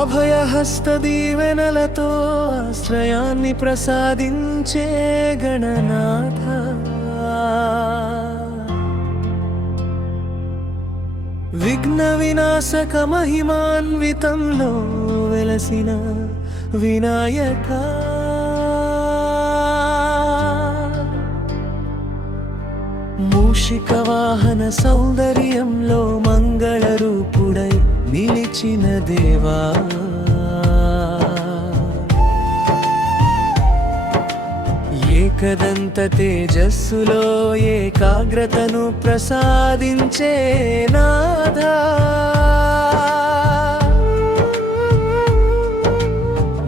అభయహస్త దీవెనలతో ఆశ్రయాన్ని ప్రసాదించే గణనాథ, విఘ్న వినాశక మహిమాన్వితంలో వెలసిన వినాయక, మూషిక వాహన సౌందర్యంలో మంగళ రూపుడై నిలిచిన దేవా, ఏకదంత తేజస్సులో ఏకాగ్రతను ప్రసాదించే నాథా,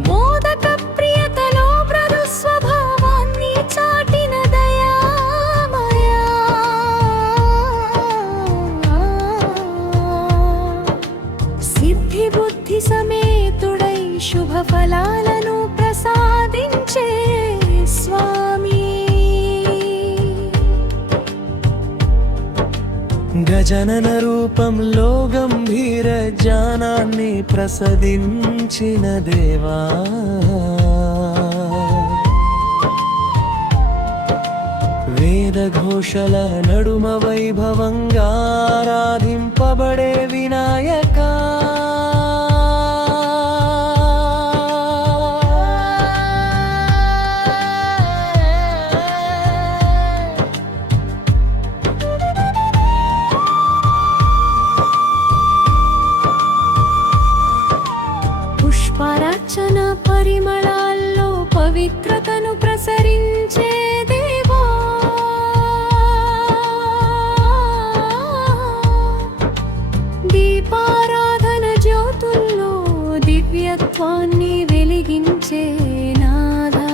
మోదక ప్రియతలో మృదు స్వభావాన్ని చాటిన దయామయా, సిద్ధి బుద్ధి సమేతుడై శుభ ఫలాలను ప్రసాదించే స్వామి, గజనన రూపంలో గంభీర జ్ఞానాన్ని ప్రసాదించిన దేవా, వేదఘోషల నడుమ వైభవంగా ఆరాధింపబడే వినాయక, పుష్పార్చన పరిమళాల్లో పవిత్రతను ప్రసరించే దేవా, దీపారాధన జ్యోతుల్లో దివ్యత్వాన్ని వెలిగించే నాథా,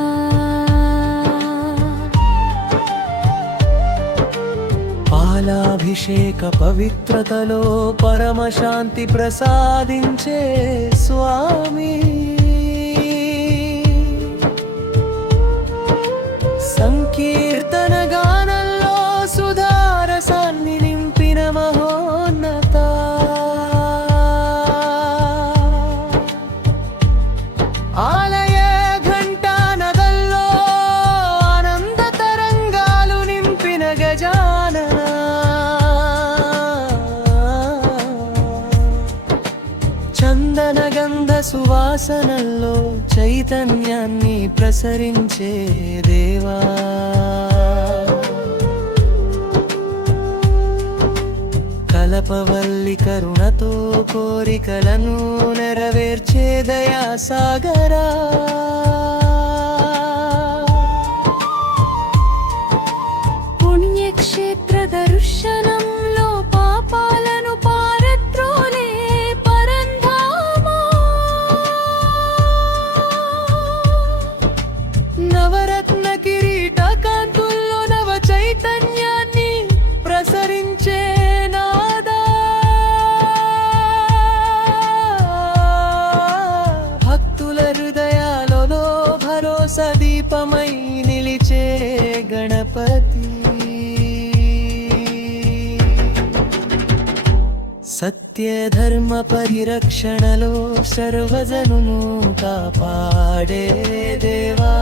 పాలాభిషేక పవిత్రతలో పరమశాంతి ప్రసాదించే స్వామి, సంకీర్తన గానంలో సుధారసాన్ని నింపిన మహోన్నత, ఆలయ ఘంటానదల్లో ఆనంద తరంగాలు నింపిన గజానన, చందన గంధ సువాసనల్లో చైతన్యాన్ని ప్రసరించే దేవా, కలపవల్లి కరుణతో కోరికలను నెరవేర్చే దయా సాగరా, పుణ్యక్షేత్ర దర్శనంలో పాపాలను పారద్రోలే పరంధామా, నవరత్న కిరీట కాంతుల్లో నవ చైతన్యాన్ని ప్రసరించే నాదా, భక్తుల హృదయాలలో భరోసా దీపమై నిలిచే గణపతి, సత్య ధర్మ పరిరక్షణలో సర్వజనును కాపాడే దేవా,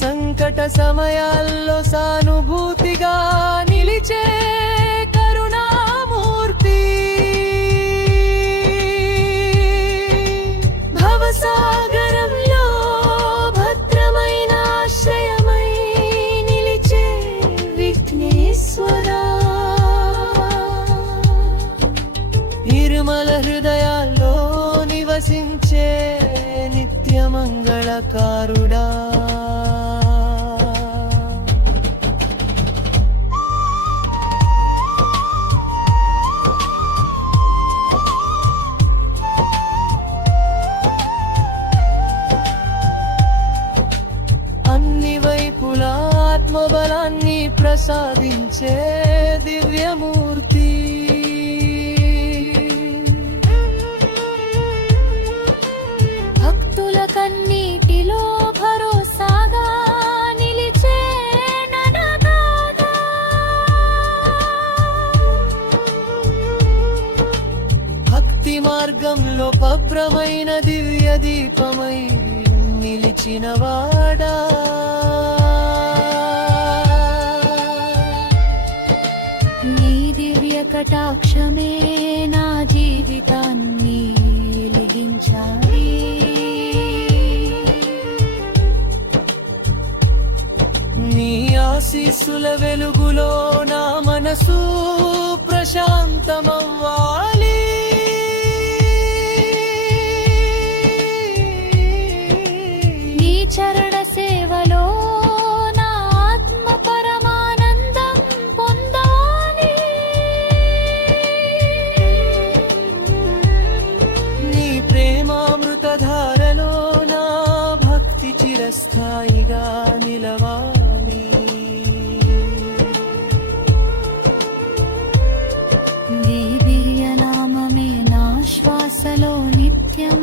సంకట సమయాల్లో సానుభూతిగా నిలిచే కరుణామూర్తి, భవసాగరంలో భద్రమైన ఆశ్రయమై నిలిచే విఘ్నేశ్వరా, నిర్మల హృదయాల్లో నివసించే నిత్యమంగళకారుడా, అన్ని వైపులా ఆత్మబలాన్ని ప్రసాదించే దివ్యమూర్తి, భక్తుల కన్నీటిలో భరోసాగా నిలిచే ననగాదా, భక్తి మార్గంలో పభ్రమైన దివ్య దీపమై నిలిచినవాడా నీ దివ్య కటాక్షమే నా జీవితాన్ని వెలిగించాలి నీ ఆశీస్సుల వెలుగులో నా మనసు ప్రశాంతమవ్వాలి నీ చరణ సేవలో నా ఆత్మ పరమానందం పొందాలి నీ ప్రేమామృతధారలో నా భక్తి చిరస్థాయిగా నిలవాలి నీ దివ్య నామమే నా శ్వాసలో నిత్యం